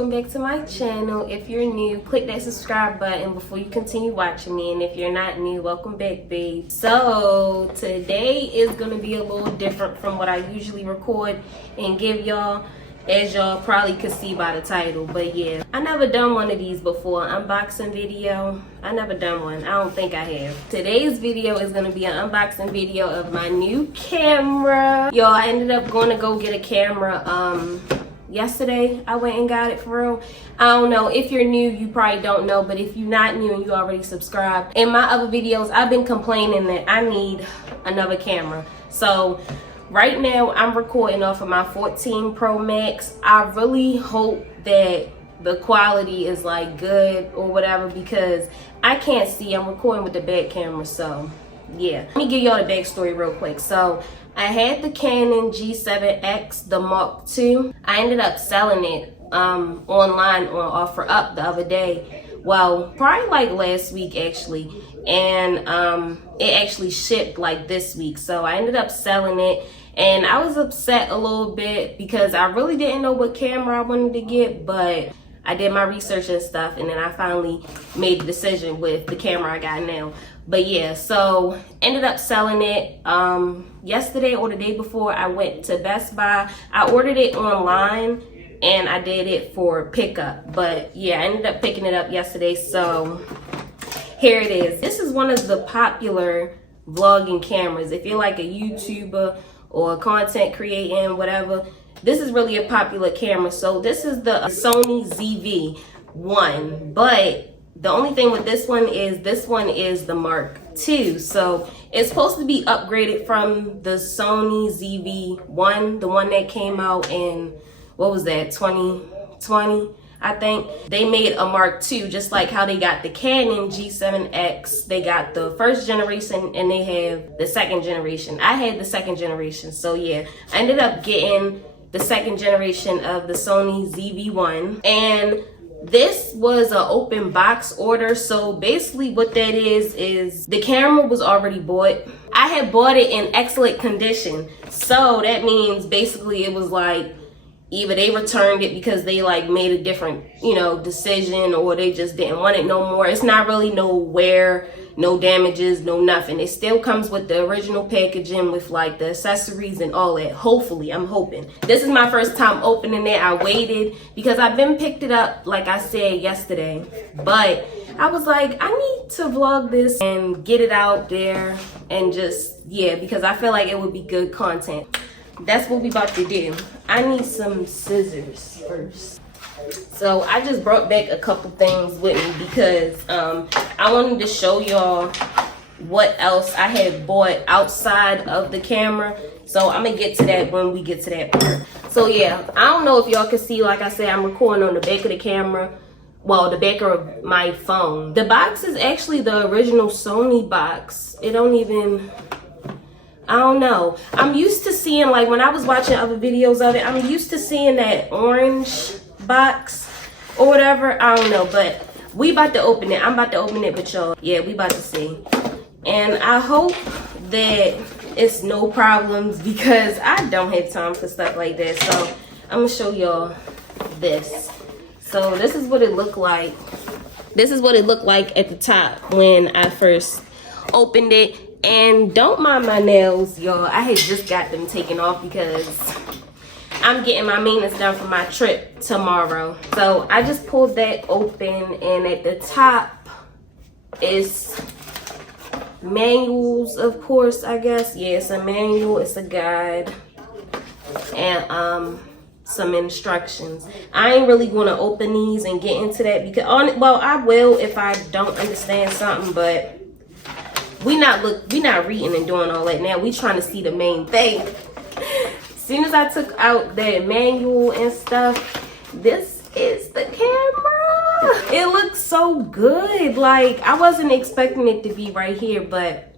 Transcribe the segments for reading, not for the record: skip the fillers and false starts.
welcome back to my channel. If you're new, click that subscribe button before you continue watching me, and if you're not new, welcome back, babe. So today is gonna be a little different from what I usually record and give y'all, as y'all probably could see by the title. But yeah, I never done one of these before, unboxing video. I never done one. I don't think I have. Today's video is gonna be an unboxing video of my new camera. Y'all, I ended up going to go get a camera yesterday. I went and got it for real. I don't know, if you're new, you probably don't know, but if you're not new and you already subscribed, in my other videos I've been complaining that I need another camera. So right now I'm recording off of my 14 Pro Max. I really hope that the quality is like good or whatever, because I can't see. I'm recording with the back camera, so yeah. Let me give y'all the backstory real quick. So I had the Canon G7X, the Mark II. I ended up selling it online on OfferUp the other day. Well, probably like last week actually. And it actually shipped like this week. So I ended up selling it. And I was upset a little bit because I really didn't know what camera I wanted to get, but I did my research and stuff, and then I finally made the decision with the camera I got now. But yeah, so ended up selling it yesterday or the day before. I went to Best Buy. I ordered it online and I did it for pickup. But yeah, I ended up picking it up yesterday. So here it is. This is one of the popular vlogging cameras. If you're like a YouTuber or content creating, whatever, this is really a popular camera. So this is the Sony ZV-1, but the only thing with this one is the Mark II. So it's supposed to be upgraded from the Sony ZV-1, the one that came out in, what was that, 2020, I think. They made a Mark II, just like how they got the Canon G7X. They got the first generation and they have the second generation. I had the second generation, so yeah. I ended up getting the second generation of the Sony ZV-1, and this was an open box order. So basically what that is the camera was already bought. I had bought it in excellent condition, so that means basically it was like either they returned it because they like made a different, you know, decision, or they just didn't want it no more. It's not really no wear, no damages, no nothing. It still comes with the original packaging with like the accessories and all that. Hopefully, I'm hoping. This is my first time opening it. I waited because I've been picked it up, like I said yesterday, but I was like, I need to vlog this and get it out there and just, yeah, because I feel like it would be good content. That's what we about to do. I need some scissors first. So I just brought back a couple things with me because I wanted to show y'all what else I had bought outside of the camera. So I'm gonna get to that when we get to that part. So yeah, I don't know if y'all can see, like I said, I'm recording on the back of the camera. Well, the back of my phone. The box is actually the original Sony box. It don't even, I don't know. I'm used to seeing, like when I was watching other videos of it, I'm used to seeing that orange box or whatever. I don't know, but we about to open it. I'm about to open it with y'all. Yeah, we about to see. And I hope that it's no problems because I don't have time for stuff like that. So I'm gonna show y'all this. So this is what it looked like. This is what it looked like at the top when I first opened it. And don't mind my nails, y'all. I had just got them taken off because I'm getting my maintenance done for my trip tomorrow. So I just pulled that open, and at the top is manuals, of course, I guess. Yeah, it's a manual, it's a guide, and some instructions. I ain't really gonna open these and get into that because well, I will if I don't understand something, but we not reading and doing all that now. We trying to see the main thing. As soon as I took out that manual and stuff, this is the camera. It looks so good. Like, I wasn't expecting it to be right here, but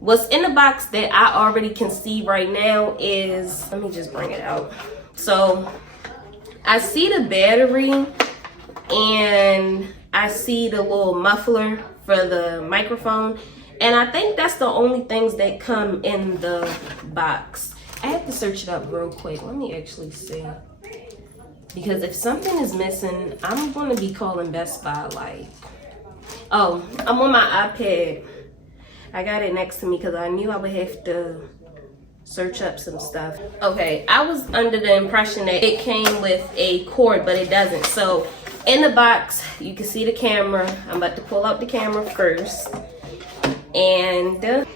what's in the box that I already can see right now is, let me just bring it out. So I see the battery and I see the little muffler for the microphone. And I think that's the only things that come in the box. I have to search it up real quick. Let me actually see. because if something is missing, I'm gonna be calling Best Buy. Like, oh, I'm on my iPad. I got it next to me because I knew I would have to search up some stuff. Okay, I was under the impression that it came with a cord, but it doesn't. So in the box, you can see the camera. I'm about to pull out the camera first. And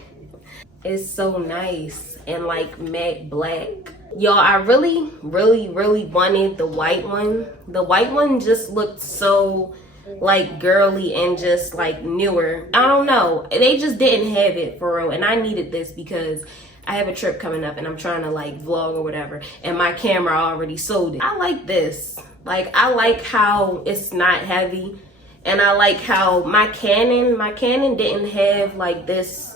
it's so nice and like matte black. Y'all, I really wanted the white one. The white one just looked so like girly and just like newer. I don't know, they just didn't have it for real, and I needed this because I have a trip coming up and I'm trying to like vlog or whatever, and my camera already sold it. I like this. Like, I like how it's not heavy, and I like how my Canon didn't have like this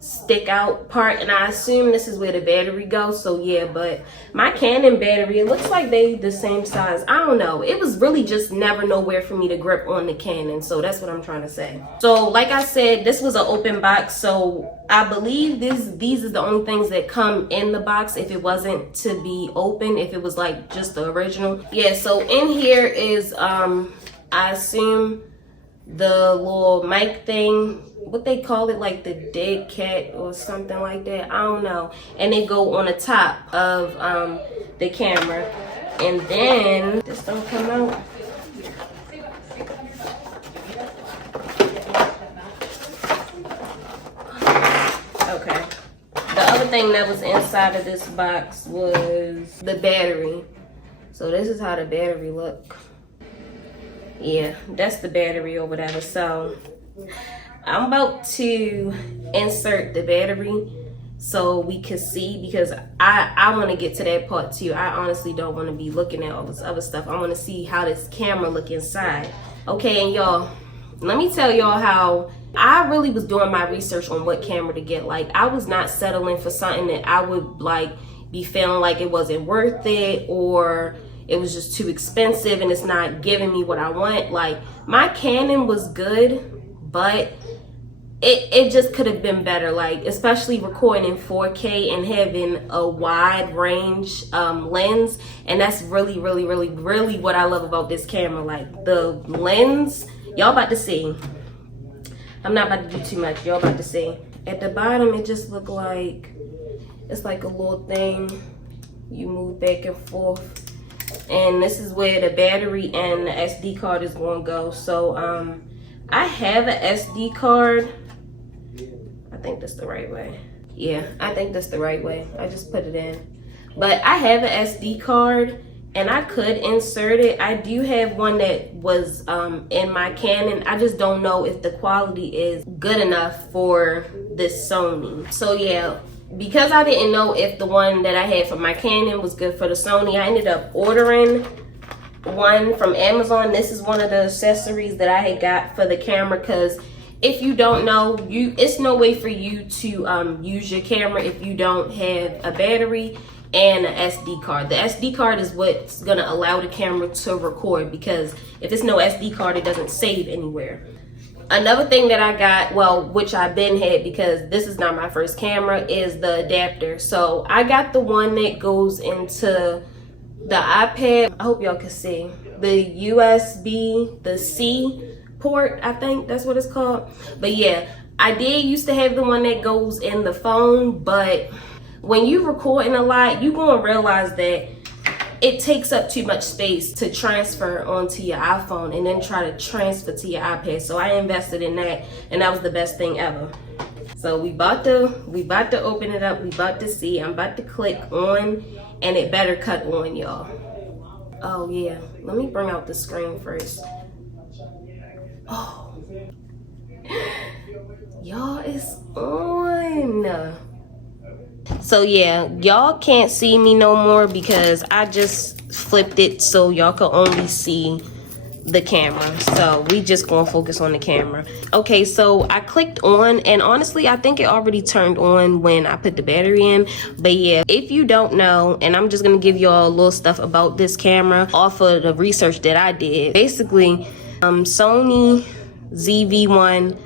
stick out part, and I assume this is where the battery goes. So yeah, but my Canon battery, it looks like they the same size. I don't know, it was really just never nowhere for me to grip on the Canon, so that's what I'm trying to say. So like I said, this was an open box, so I believe these are the only things that come in the box if it wasn't to be open, if it was like just the original. Yeah, so in here is I assume the little mic thing, what they call it, like the dead cat or something like that, I don't know, and they go on the top of the camera. And then this don't come out. Okay, the other thing that was inside of this box was the battery. So this is how the battery look. Yeah, that's the battery or whatever. So I'm about to insert the battery so we can see, because I want to get to that part too. I honestly don't want to be looking at all this other stuff. I want to see how this camera look inside. Okay, and y'all, let me tell y'all how I really was doing my research on what camera to get. Like, I was not settling for something that I would like be feeling like it wasn't worth it, or it was just too expensive and it's not giving me what I want. Like, my Canon was good, but it just could have been better, like especially recording in 4K and having a wide range lens. And that's really what I love about this camera. Like, the lens, y'all about to see. I'm not about to do too much, y'all about to see. At the bottom, it just look like it's like a little thing you move back and forth, and this is where the battery and the SD card is going to go. So I have an SD card. I think that's the right way. Yeah, I think that's the right way. I just put it in. But I have an SD card and I could insert it. I do have one that was in my Canon. I just don't know if the quality is good enough for this Sony. So yeah, because I didn't know if the one that I had for my Canon was good for the Sony, I ended up ordering one from Amazon. This is one of the accessories that I had got for the camera, because if you don't know, it's no way for you to use your camera if you don't have a battery and an SD card. The SD card is what's gonna allow the camera to record, because if it's no SD card, it doesn't save anywhere. Another thing that I got, well, which I've been had because this is not my first camera, is the adapter. So I got the one that goes into the iPad. I hope y'all can see the USB, the C port, I think that's what it's called. But yeah, I did used to have the one that goes in the phone, but when you recording a lot, you're gonna realize that it takes up too much space to transfer onto your iPhone and then try to transfer to your iPad. So I invested in that, and that was the best thing ever. So we about to open it up. We about to see. I'm about to click on, and it better cut on, y'all. Oh yeah, let me bring out the screen first. Oh, y'all, it's on. So yeah, y'all can't see me no more because I just flipped it so y'all can only see the camera. So we just gonna focus on the camera. Okay, so I clicked on, and honestly I think it already turned on when I put the battery in. But yeah, if you don't know, and I'm just gonna give y'all a little stuff about this camera off of the research that I did. Basically, Sony ZV-1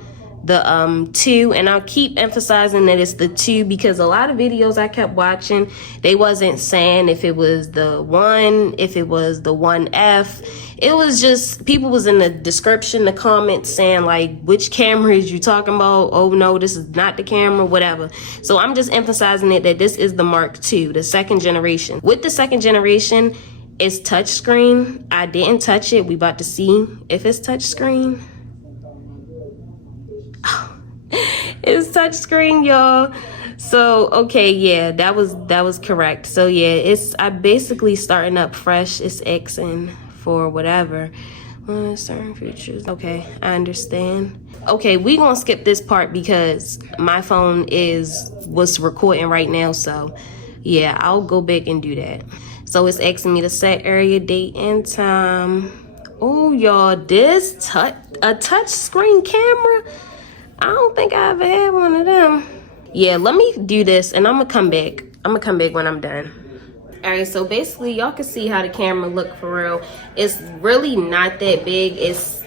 the 2, and I'll keep emphasizing that it's the 2 because a lot of videos I kept watching, they wasn't saying if it was the 1, if it was the 1F. It was just people was in the description, the comments saying like, which camera is you talking about? Oh no, this is not the camera, whatever. So I'm just emphasizing it that this is the Mark II, the 2nd generation. With the 2nd generation, it's touchscreen. I didn't touch it. We about to see if it's touchscreen. It's touchscreen, y'all. So okay, yeah, that was correct. So yeah, I basically starting up fresh. It's Xing for whatever certain features. Okay, I understand. Okay, we gonna skip this part because my phone was recording right now. So yeah, I'll go back and do that. So it's asking me to set area, date, and time. Oh y'all, this a touch screen camera. I don't think I ever had one of them. Yeah, let me do this and I'm gonna come back. I'm gonna come back when I'm done. All right, so basically y'all can see how the camera look for real. It's really not that big. It's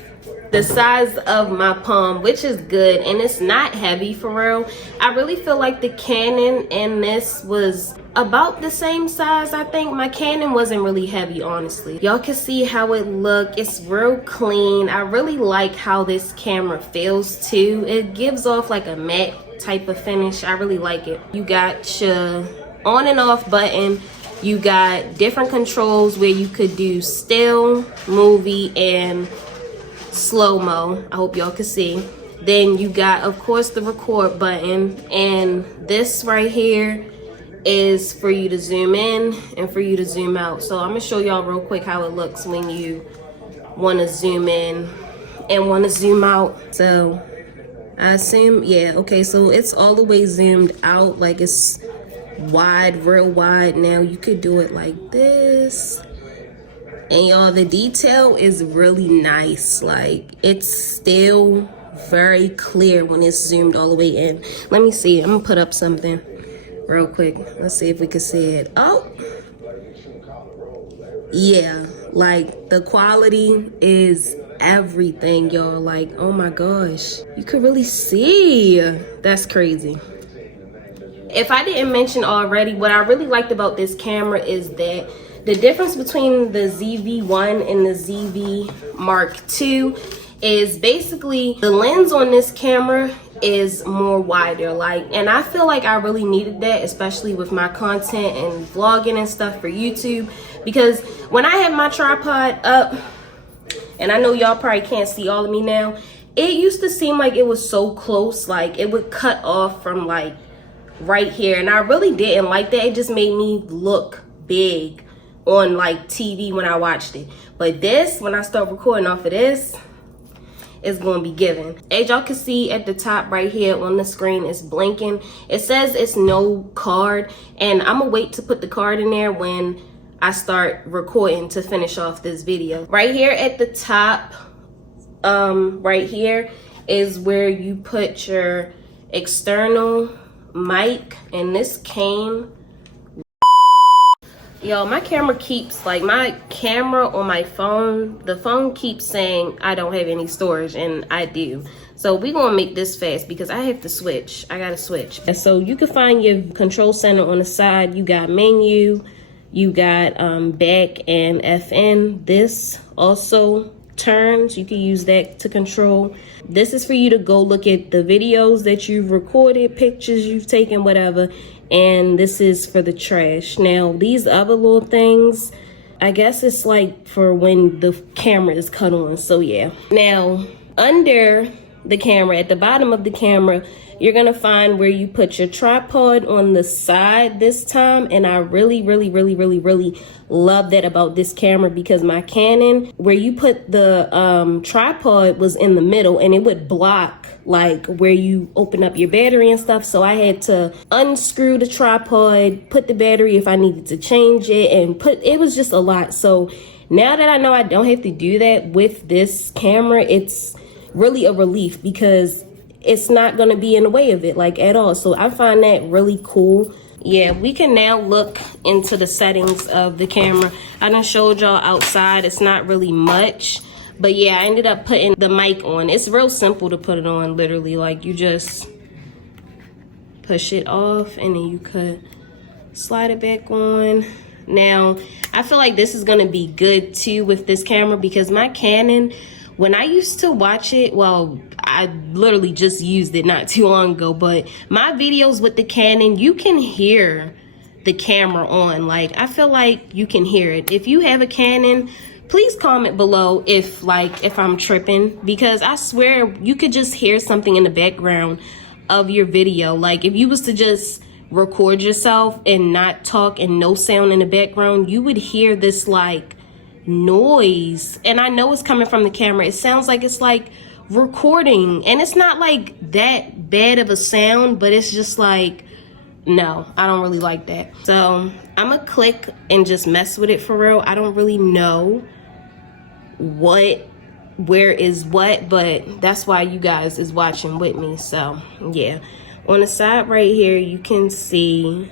the size of my palm, which is good, and it's not heavy for real. I really feel like the Canon and this was about the same size. I think my Canon wasn't really heavy, honestly. Y'all can see how it look. It's real clean. I really like how this camera feels too. It gives off like a matte type of finish. I really like it. You got your on and off button. You got different controls where you could do still, movie, and slow-mo. I hope y'all can see. Then you got, of course, the record button, and this right here is for you to zoom in and for you to zoom out. So I'm gonna show y'all real quick how it looks when you want to zoom in and want to zoom out. So I assume, yeah, okay, so it's all the way zoomed out, like it's wide, real wide. Now you could do it like this, and y'all, the detail is really nice. Like, it's still very clear when it's zoomed all the way in. Let me see, I'm gonna put up something real quick. Let's see if we can see it. Oh yeah, like the quality is everything, y'all. Like, oh my gosh, you could really see. That's crazy. If I didn't mention already, what I really liked about this camera is that the difference between the ZV-1 and the ZV Mark II is basically the lens on this camera is more wider, like, and I feel like I really needed that, especially with my content and vlogging and stuff for YouTube, because when I had my tripod up, and I know y'all probably can't see all of me now, it used to seem like it was so close, like it would cut off from like right here, and I really didn't like that. It just made me look big on like TV when I watched it. But this, when I start recording off of this, it's gonna be given. As y'all can see at the top right here on the screen, it's blinking. It says it's no card, and I'm gonna wait to put the card in there when I start recording to finish off this video. Right here at the top, right here is where you put your external mic, and this came. Yo, my camera keeps, like, my camera on my phone, the phone keeps saying I don't have any storage, and I do. So we gonna make this fast because I have to switch. I gotta switch. So you can find your control center on the side. You got menu, you got back and FN. This also turns. You can use that to control. This is for you to go look at the videos that you've recorded, pictures you've taken, whatever. And this is for the trash. Now, these other little things, I guess it's like for when the camera is cut on. So yeah. Now, under the camera, at the bottom of the camera, you're gonna find where you put your tripod on the side this time. And I really love that about this camera, because my Canon, where you put the tripod was in the middle, and it would block like where you open up your battery and stuff. So I had to unscrew the tripod, put the battery if I needed to change it, and it was just a lot. So now that I know I don't have to do that with this camera, it's really a relief, because it's not going to be in the way of it, like, at all. So I find that really cool. Yeah, we can now look into the settings of the camera. I done showed y'all outside. It's not really much, But yeah, I ended up putting the mic on. It's real simple to put it on, literally. Like, you just push it off and then you could slide it back on. Now, I feel like this is gonna be good too with this camera, because my Canon, when I used to watch it, well, I literally just used it not too long ago, but my videos with the Canon, you can hear the camera on. Like, I feel like you can hear it. If you have a Canon, please comment below if I'm tripping, because I swear you could just hear something in the background of your video. Like, if you was to just record yourself and not talk and no sound in the background, you would hear this like noise. And I know it's coming from the camera. It sounds like it's like recording, and it's not like that bad of a sound, but it's just like, no, I don't really like that. So I'm gonna click and just mess with it for real. I don't really know where is what, but that's why you guys is watching with me. So yeah, on the side right here, you can see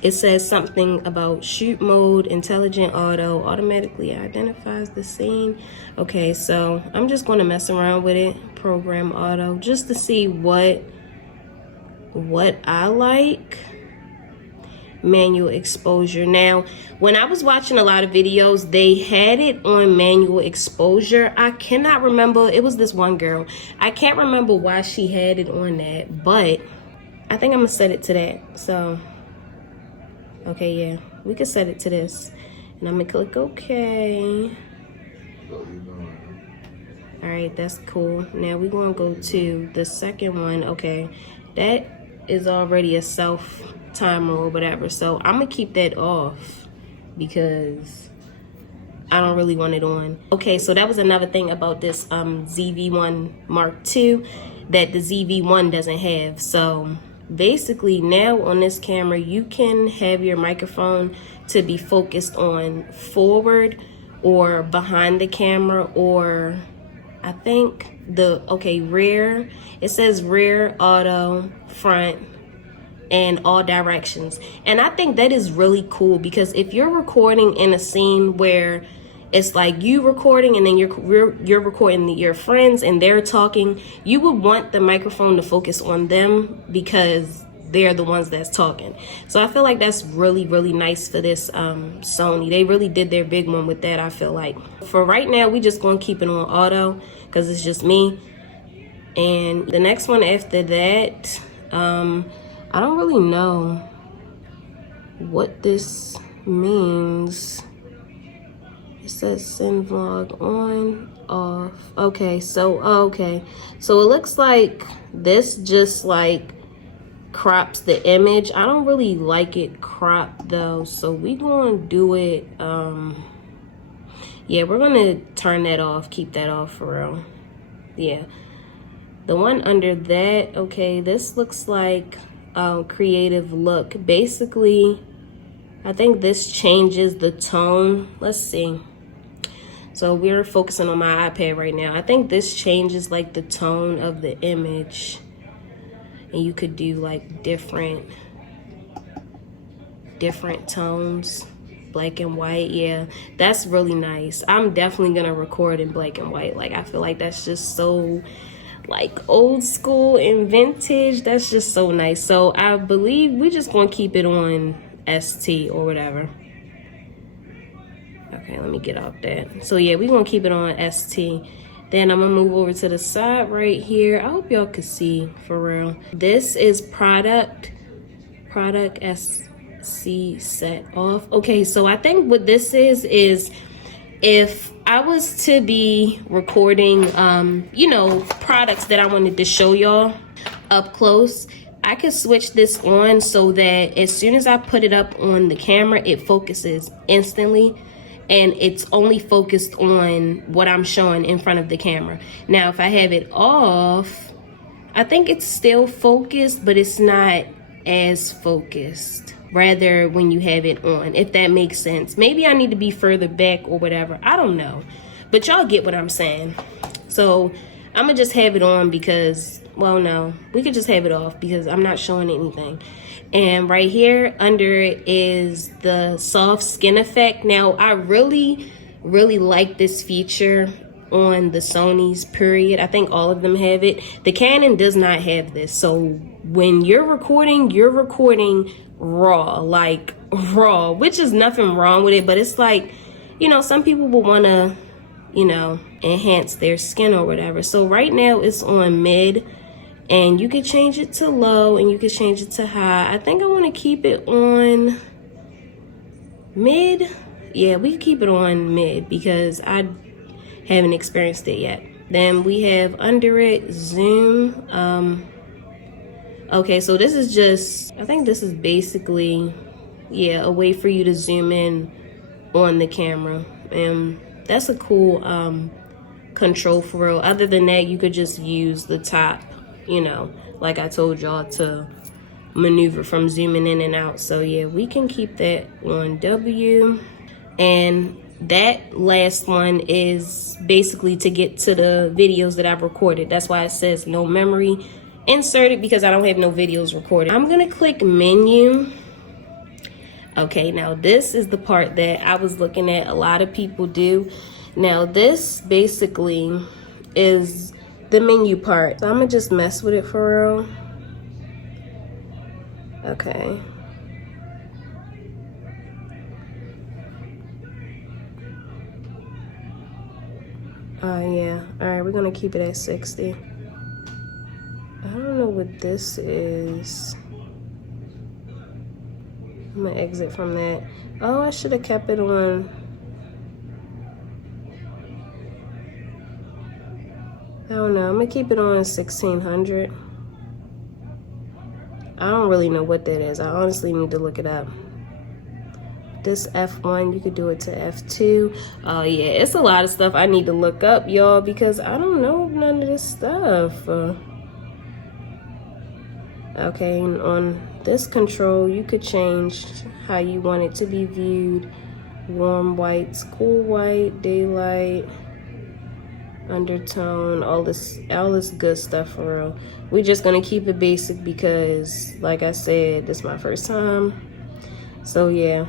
it says something about shoot mode, intelligent auto, automatically identifies the scene. Okay, so I'm just going to mess around with it, program auto, just to see what I like. Manual exposure. Now, when I was watching a lot of videos, they had it on manual exposure. I cannot remember, it was this one girl, I can't remember why she had it on that, but I think I'm gonna set it to that. So okay, yeah, we can set it to this, and I'm gonna click OK. All right, that's cool. Now we're gonna go to the second one. Okay, that is already a self timer or whatever, so I'm gonna keep that off because I don't really want it on. Okay, so that was another thing about this ZV-1 Mark II that the ZV-1 doesn't have. So basically now on this camera, you can have your microphone to be focused on forward or behind the camera, or I think rear. It says rear, auto, front, and all directions. And I think that is really cool, because if you're recording in a scene where it's like you recording and then you're recording your friends and they're talking, you would want the microphone to focus on them because they're the ones that's talking. So I feel like that's really, really nice for this Sony. They really did their big one with that, I feel like. For right now, we just gonna keep it on auto because it's just me. And the next one after that, I don't really know what this means. It says send vlog on, off. Okay, so so it looks like this just like crops the image. I don't really like it cropped though, so we gonna do it. Yeah, we're gonna turn that off, keep that off for real. Yeah, the one under that, okay, this looks like creative look. Basically, I think this changes the tone. Let's see. So we're focusing on my iPad right now. I think this changes like the tone of the image, and you could do like different tones, black and white. Yeah, that's really nice. I'm definitely gonna record in black and white. Like, I feel like that's just so like old school and vintage. That's just so nice. So I believe we're just gonna keep it on ST or whatever. Okay, let me get off that. So yeah, we're gonna keep it on ST. Then I'm gonna move over to the side right here. I hope y'all can see for real. This is product SC set off. Okay, so I think what this is if I was to be recording, you know, products that I wanted to show y'all up close, I could switch this on so that as soon as I put it up on the camera, it focuses instantly, and it's only focused on what I'm showing in front of the camera. Now, if I have it off, I think it's still focused, but it's not as focused. Rather when you have it on, if that makes sense. Maybe I need to be further back or whatever. I don't know. But y'all get what I'm saying. So I'm gonna just have it on because, well, no, we could just have it off because I'm not showing anything. And right here under it is the soft skin effect. Now, I really, really like this feature on the Sony's, period. I think all of them have it. The Canon does not have this. So when you're recording raw, like raw, which is nothing wrong with it, but it's like, you know, some people will want to, you know, enhance their skin or whatever. So right now it's on mid, and you can change it to low and you can change it to high. I think I want to keep it on mid. Yeah, we can keep it on mid because I haven't experienced it yet. Then we have under it zoom. Okay, so this is just, I think this is basically, yeah, a way for you to zoom in on the camera, and that's a cool control for real. Other than that, you could just use the top, you know, like I told y'all, to maneuver from zooming in and out. So yeah, we can keep that on W. And that last one is basically to get to the videos that I've recorded. That's why it says no memory inserted, because I don't have no videos recorded. I'm gonna click menu. Okay, now this is the part that I was looking at a lot of people do. Now this basically is the menu part. So I'm gonna just mess with it for real. Okay. Yeah. All right, we're gonna keep it at 60. I don't know what this is. I'm gonna exit from that. Oh, I should have kept it on. I don't know. I'm gonna keep it on 1600. I don't really know what that is. I honestly need to look it up. This F1, you could do it to F2. Oh yeah, it's a lot of stuff I need to look up, y'all, because I don't know none of this stuff. Okay, and on this control, you could change how you want it to be viewed. Warm whites, cool white, daylight, undertone, all this good stuff for real. We're just gonna keep it basic because, like I said, this is my first time. So yeah.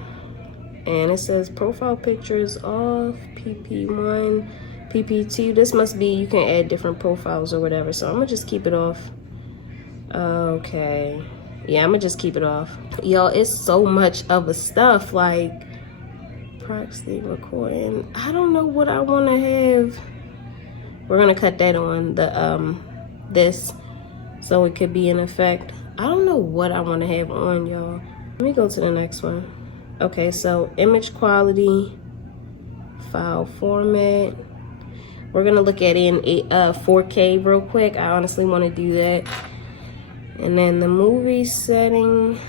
And it says profile pictures off, PP1, PP2. This must be, you can add different profiles or whatever. So I'm gonna just keep it off. Okay. Yeah, I'm gonna just keep it off. Y'all, it's so much of a stuff, like proxy recording. I don't know what I wanna have. We're gonna cut that on the this so it could be in effect. I don't know what I wanna have on, y'all. Let me go to the next one. Okay, so image quality, file format. We're gonna look at it in 4K real quick. I honestly want to do that. And then the movie setting,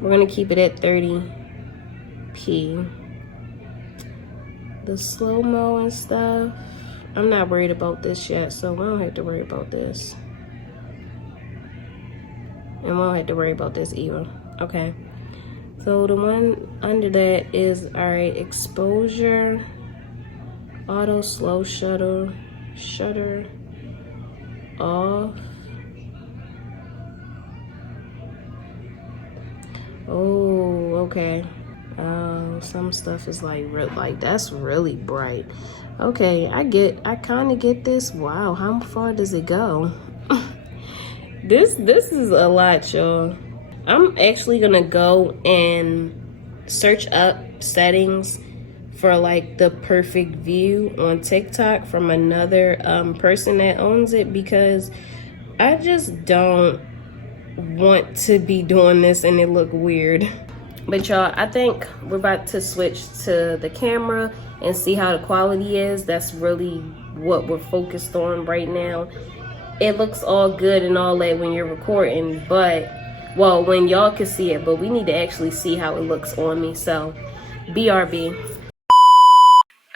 we're gonna keep it at 30p. The slow-mo and stuff, I'm not worried about this yet, so we don't have to worry about this. And we don't have to worry about this either. Okay. So the one under that is, all right, exposure, auto slow shutter off. Oh, okay. Some stuff is like that's really bright. Okay, I kind of get this. Wow, how far does it go? This is a lot, y'all. I'm actually gonna go and search up settings for like the perfect view on TikTok from another person that owns it, because I just don't want to be doing this and it look weird. But y'all, I think we're about to switch to the camera and see how the quality is. That's really what we're focused on right now. It looks all good and all that when you're recording, but well, when y'all can see it, but we need to actually see how it looks on me. So BRB.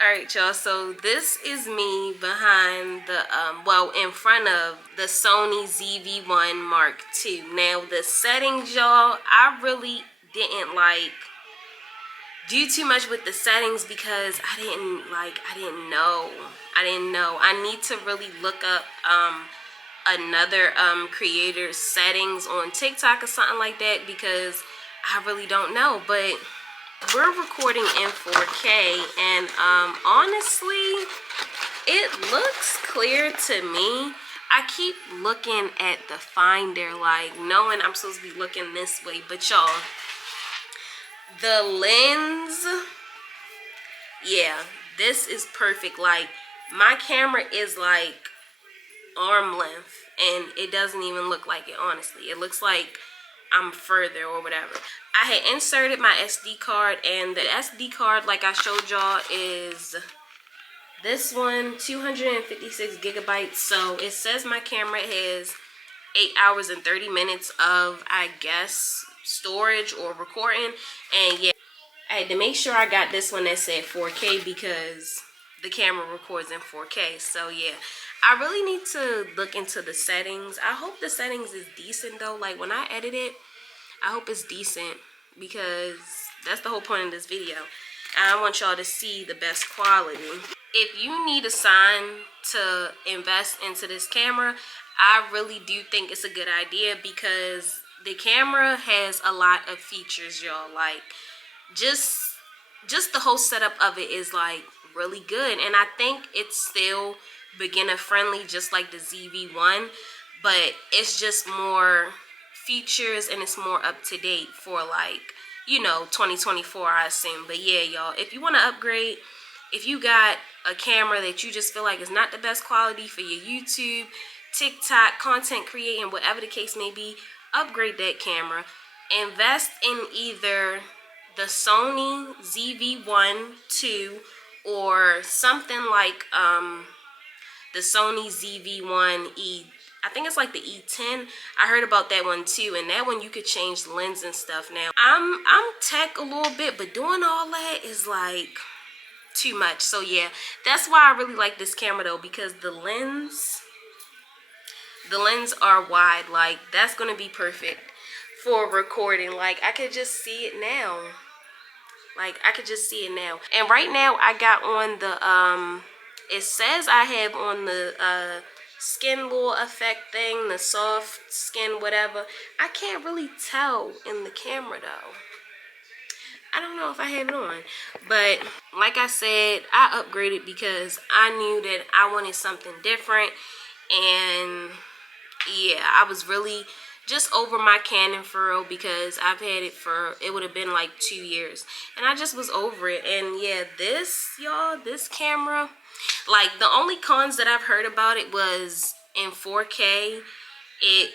All right, y'all, so this is me behind the well, in front of the Sony ZV-1 Mark II. Now the settings, y'all, I really didn't like do too much with the settings because I didn't know. I need to really look up another creator's settings on TikTok or something like that, because I really don't know. But we're recording in 4K, and honestly, it looks clear to me. I keep looking at the finder, like knowing I'm supposed to be looking this way, but y'all, the lens, yeah, this is perfect. Like, my camera is like arm length, and it doesn't even look like it, honestly. It looks like I'm further or whatever. I had inserted my SD card, and the SD card, like I showed y'all, is this one, 256 gigabytes. So it says my camera has 8 hours and 30 minutes of, I guess, storage or recording. And yeah, I had to make sure I got this one that said 4K because the camera records in 4K. So yeah, I really need to look into the settings. I hope the settings is decent though. Like, when I edit it, I hope it's decent, because that's the whole point of this video. I want y'all to see the best quality. If you need a sign to invest into this camera, I really do think it's a good idea, because the camera has a lot of features, y'all. Like, just the whole setup of it is like really good, and I think it's still beginner friendly, just like the ZV-1, but it's just more features and it's more up to date for, like, you know, 2024, I assume. But yeah, y'all, if you want to upgrade, if you got a camera that you just feel like is not the best quality for your YouTube, TikTok, content creating, whatever the case may be, upgrade that camera. Invest in either the Sony ZV-1 2 or something like the Sony ZV-1 E. I think it's like the E10. I heard about that one too, and that one you could change the lens and stuff. Now, I'm tech a little bit, but doing all that is like too much. So yeah, that's why I really like this camera though, because the lens are wide. Like, that's gonna be perfect for recording. Like, I could just see it now. And right now I got on the it says I have on the skin little effect thing, the soft skin whatever. I can't really tell in the camera though. I don't know if I have it on, but like I said, I upgraded because I knew that I wanted something different. And yeah, I was really just over my Canon for real, because I've had it for, it would have been like 2 years, and I just was over it. And yeah, this, y'all, this camera, like, the only cons that I've heard about it was in 4K, it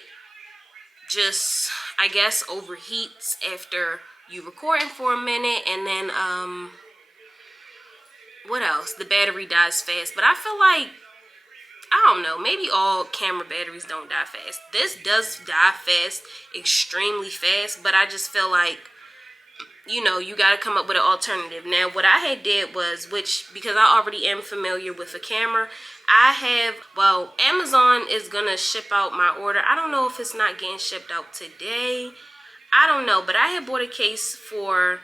just, I guess, overheats after you recording for a minute, and then what else, the battery dies fast. But I feel like, I don't know, maybe all camera batteries don't die fast. This does die fast, extremely fast, but I just feel like, you know, you got to come up with an alternative. Now, what I had did was, which, because I already am familiar with a camera, I have, well, Amazon is going to ship out my order. I don't know if it's not getting shipped out today. I don't know, but I had bought a case for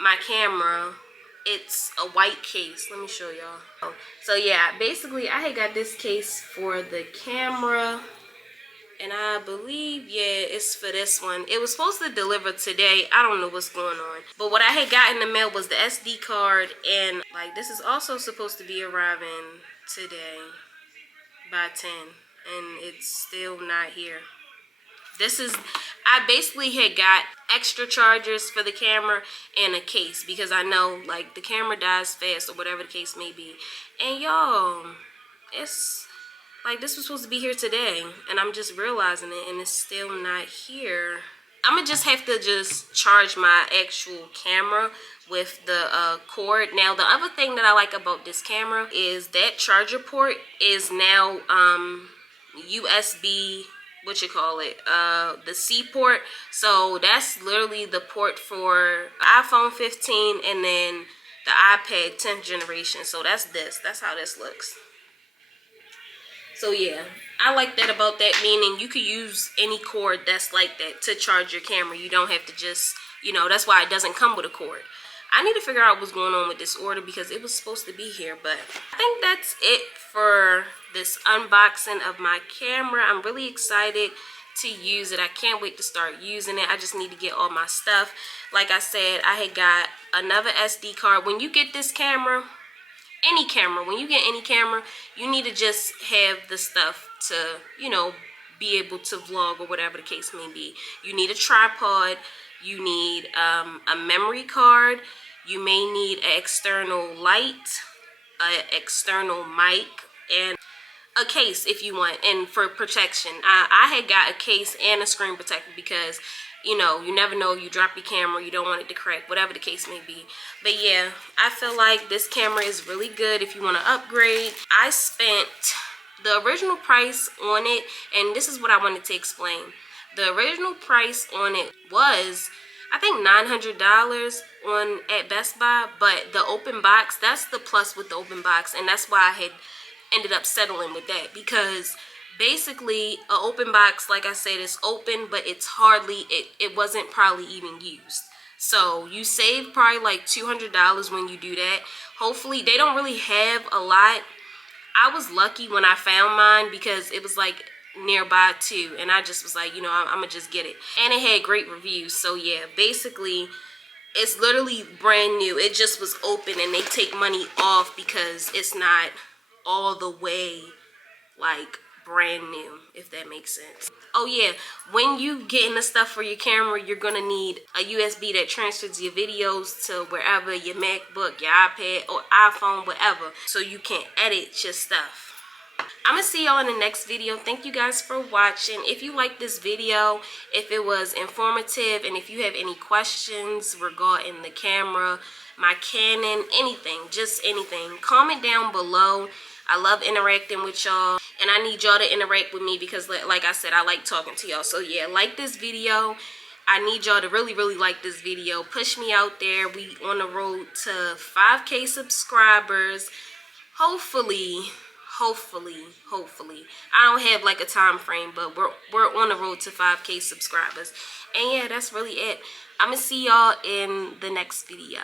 my camera. It's a white case. Let me show y'all. So yeah, basically I had got this case for the camera, and I believe, yeah, it's for this one. It was supposed to deliver today. I don't know what's going on, but what I had got in the mail was the SD card, and like, this is also supposed to be arriving today by 10, and it's still not here. This is, I basically had got extra chargers for the camera and a case, because I know, like, the camera dies fast or whatever the case may be. And y'all, it's like, this was supposed to be here today, and I'm just realizing it, and it's still not here. I'm gonna just have to just charge my actual camera with the cord. Now, the other thing that I like about this camera is that charger port is now USB, what you call it, the C port. So that's literally the port for iPhone 15 and then the iPad 10th generation. So that's how this looks. So yeah, I like that about that, meaning you could use any cord that's like that to charge your camera. You don't have to just, you know, that's why it doesn't come with a cord. I need to figure out what's going on with this order, because it was supposed to be here. But I think that's it for this unboxing of my camera. I'm really excited to use it. I can't wait to start using it. I just need to get all my stuff. Like I said, I had got another SD card. When you get this camera, any camera, when you get any camera, you need to just have the stuff to, you know, be able to vlog or whatever the case may be. You need a tripod, you need a memory card, you may need an external light, an external mic, and a case if you want, and for protection. I had got a case and a screen protector because, you know, you never know, you drop your camera, you don't want it to crack, whatever the case may be. But yeah, I feel like this camera is really good if you want to upgrade. I spent the original price on it, and this is what I wanted to explain. The original price on it was, I think, $900 on at Best Buy, but the open box, that's the plus with the open box, and that's why I had ended up settling with that, because basically an open box, like I said, is open, but it's hardly, it wasn't probably even used. So you save probably like $200 when you do that. Hopefully, they don't really have a lot. I was lucky when I found mine because it was like nearby too, and I just was like, you know, I'm gonna just get it, and it had great reviews. So yeah, basically it's literally brand new. It just was open, and they take money off because it's not all the way like brand new, if that makes sense. Oh yeah, when you getting the stuff for your camera, you're gonna need a USB that transfers your videos to wherever, your MacBook, your iPad, or iPhone, whatever, so you can edit your stuff. I'm gonna see y'all in the next video. Thank you guys for watching. If you like this video, if it was informative, and if you have any questions regarding the camera, my Canon, anything, just anything, comment down below. I love interacting with y'all, and I need y'all to interact with me because, like I said, I like talking to y'all. So yeah, like this video. I need y'all to really like this video. Push me out there. We on the road to 5K subscribers. Hopefully. I don't have like a time frame, but we're on the road to 5K subscribers. And yeah, that's really it. I'm gonna see y'all in the next video.